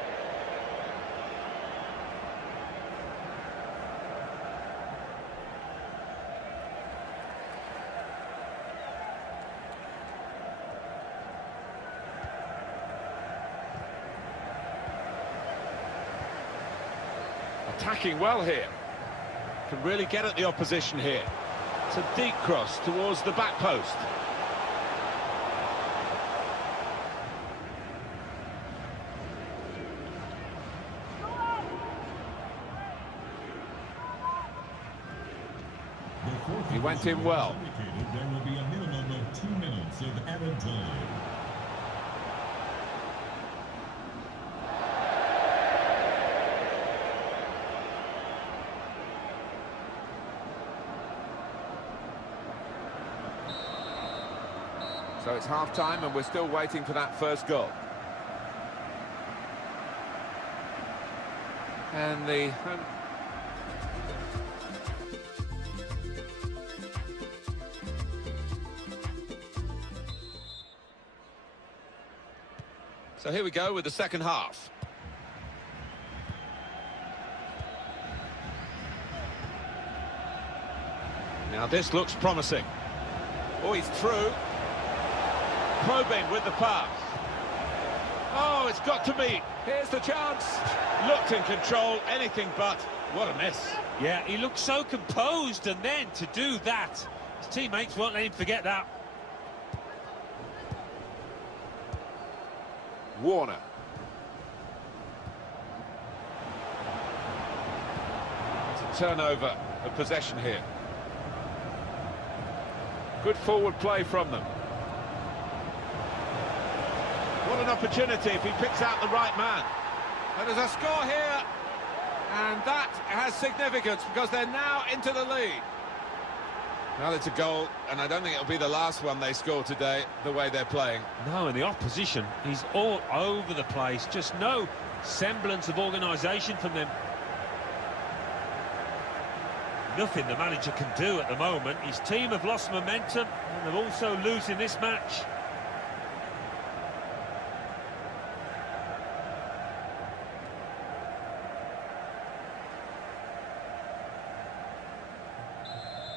Attacking well here. Can really get at the opposition here. It's a deep cross towards the back post. He went in well. There will be a minimum of 2 minutes of added time. So it's half-time and we're still waiting for that first goal. And the... So here we go with the second half. Now this looks promising. Oh, he's through. Probing with the pass. Oh, it's got to be. Here's the chance. Looked in control, anything but. What a miss. Yeah, he looked so composed, and then to do that, his teammates won't let him forget that. Warner. It's a turnover of possession here. Good forward play from them. What an opportunity if he picks out the right man. And there's a score here, and that has significance because they're now into the lead. Well, it's a goal, and I don't think it'll be the last one they score today, the way they're playing. No, and the opposition, he's all over the place. Just no semblance of organisation from them. Nothing the manager can do at the moment. His team have lost momentum, and they're also losing this match.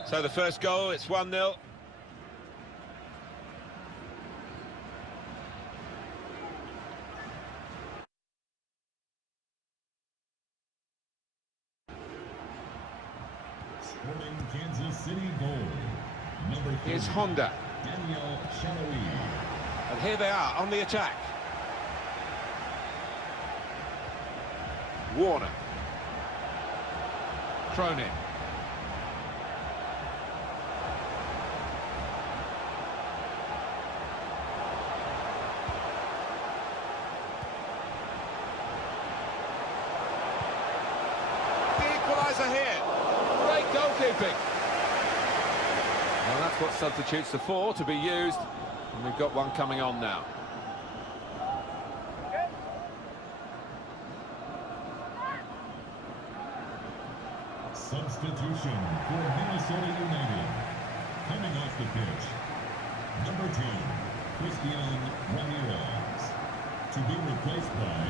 So the first goal, it's 1-0. Sporting Kansas City goal. Number 30, Here's Honda. Daniel Shadowy. And here they are on the attack. Warner. Cronin. Here. Great goalkeeping. Well, that's what substitutes are for, to be used. And we've got one coming on now. Substitution for Minnesota United. Coming off the pitch, number 10, Christian Ramirez. To be replaced by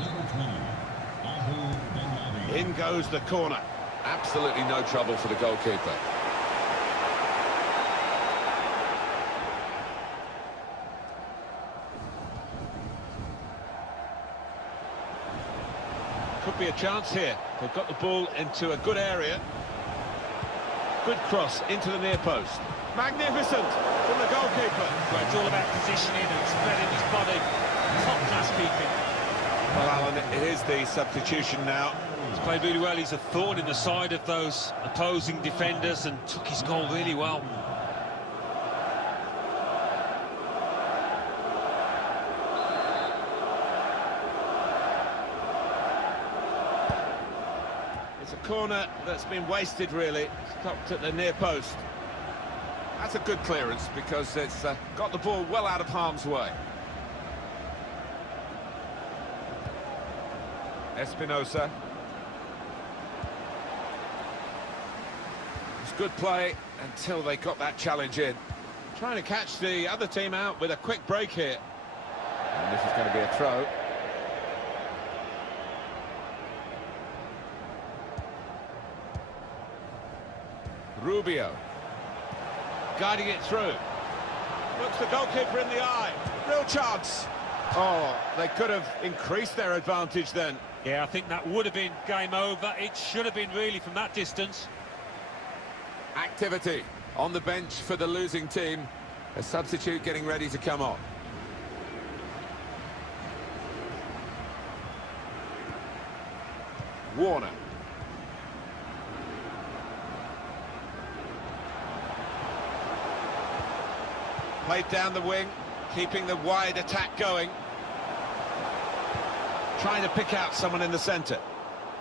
number 20, Abu Benadi. In goes the corner. Absolutely no trouble for the goalkeeper. Could be a chance here. They've got the ball into a good area. Good cross into the near post. Magnificent from the goalkeeper. Well, it's all about positioning and spreading his body. Top-class keeping. Well, Alan, it is the substitution now. He's played really well. He's a thorn in the side of those opposing defenders and took his goal really well. It's a corner that's been wasted, really. Stopped at the near post. That's a good clearance because it's got the ball well out of harm's way. Espinosa. It's good play until they got that challenge in. Trying to catch the other team out with a quick break here. And this is going to be a throw. Rubio. Guiding it through. Looks the goalkeeper in the eye. Real chance. Oh, they could have increased their advantage then. Yeah, I think that would have been game over. It should have been really from that distance. Activity on the bench for the losing team. A substitute getting ready to come on. Warner. Played down the wing, keeping the wide attack going. Trying to pick out someone in the centre.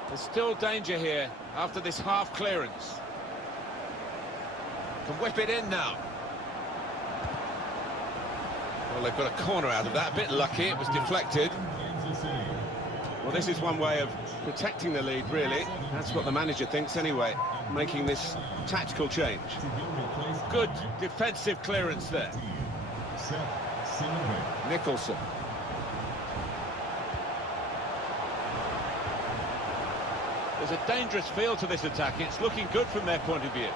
There's still danger here after this half clearance. Can whip it in now. Well, they've got a corner out of that. A bit lucky, it was deflected. Well, this is one way of protecting the lead, really. That's what the manager thinks anyway, making this tactical change. Good defensive clearance there. Nicholson. There's a dangerous feel to this attack. It's looking good from their point of view.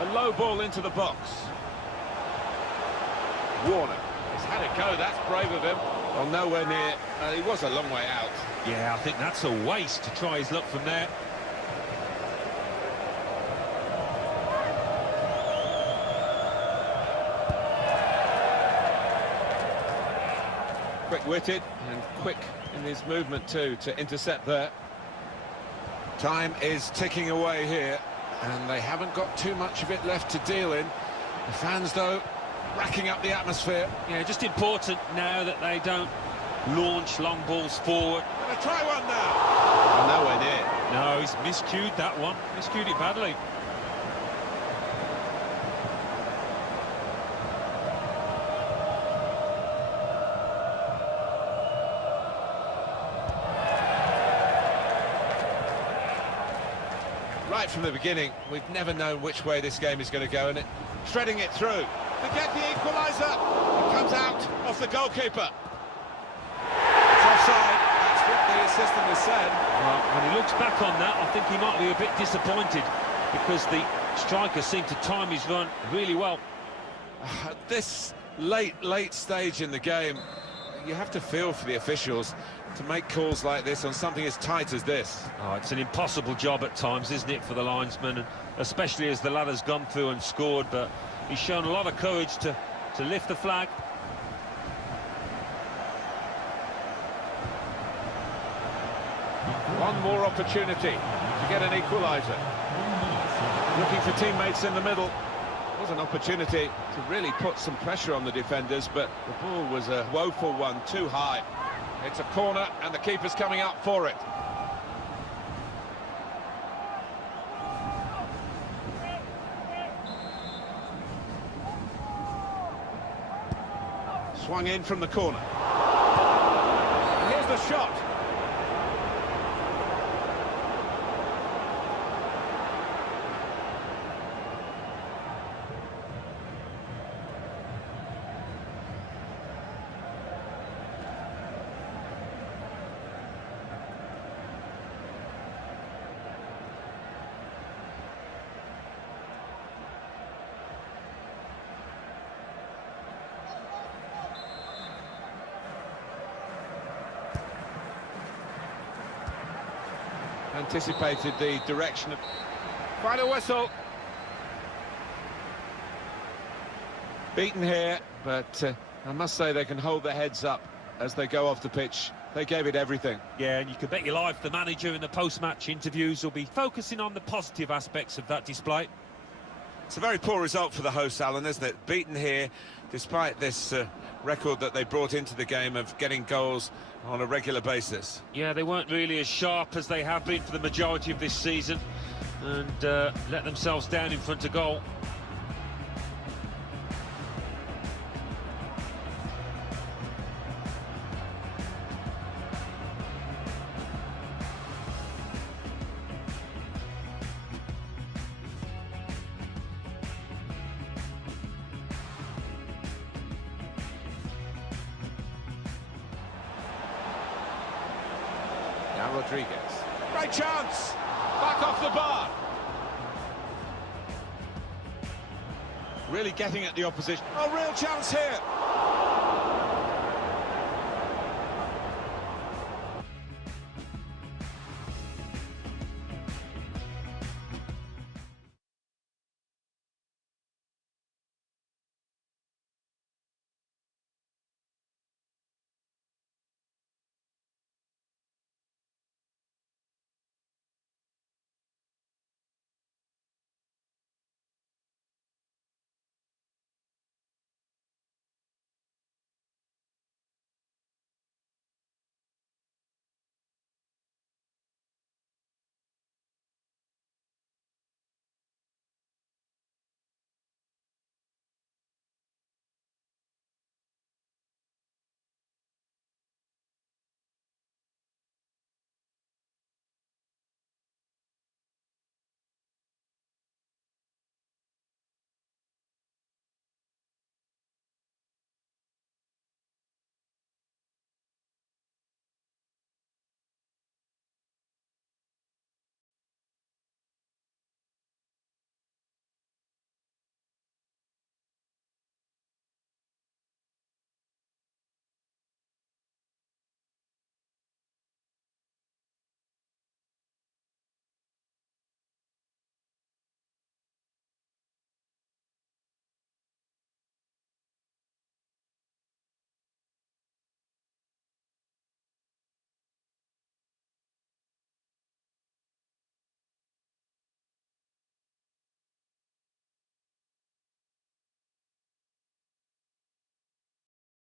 A low ball into the box. Warner. He's had a go, that's brave of him. Well, nowhere near. He was a long way out. Yeah, I think that's a waste to try his luck from there. Quick-witted and quick in his movement too to intercept there. Time is ticking away here, and they haven't got too much of it left to deal in. The fans, though, racking up the atmosphere. Yeah, just important now that they don't launch long balls forward. Gonna try one now. Nowhere near. No, he's miscued that one. Miscued it badly. Right from the beginning, we've never known which way this game is going to go, and threading it through. To get the equaliser, it comes out off the goalkeeper. It's offside, that's what the assistant has said. Well, when he looks back on that, I think he might be a bit disappointed because the striker seemed to time his run really well. At this late stage in the game, you have to feel for the officials to make calls like this on something as tight as this. Oh, it's an impossible job at times, isn't it, for the linesman, and especially as the lad has gone through and scored, but he's shown a lot of courage to lift the flag. One more opportunity to get an equaliser. Looking for teammates in the middle. Was an opportunity to really put some pressure on the defenders, but the ball was a woeful one, too high. It's a corner, and the keeper's coming up for it. Swung in from the corner. And here's the shot. anticipated the direction of... Final whistle. Beaten here, but I must say they can hold their heads up as they go off the pitch. They gave it everything. Yeah, and you can bet your life the manager in the post-match interviews will be focusing on the positive aspects of that display. It's a very poor result for the hosts, Alan, isn't it? Beaten here, despite this record that they brought into the game of getting goals on a regular basis. Yeah, they weren't really as sharp as they have been for the majority of this season, and let themselves down in front of goal. Now Rodriguez. Great chance! Back off the bar. Really getting at the opposition. Oh, real chance here.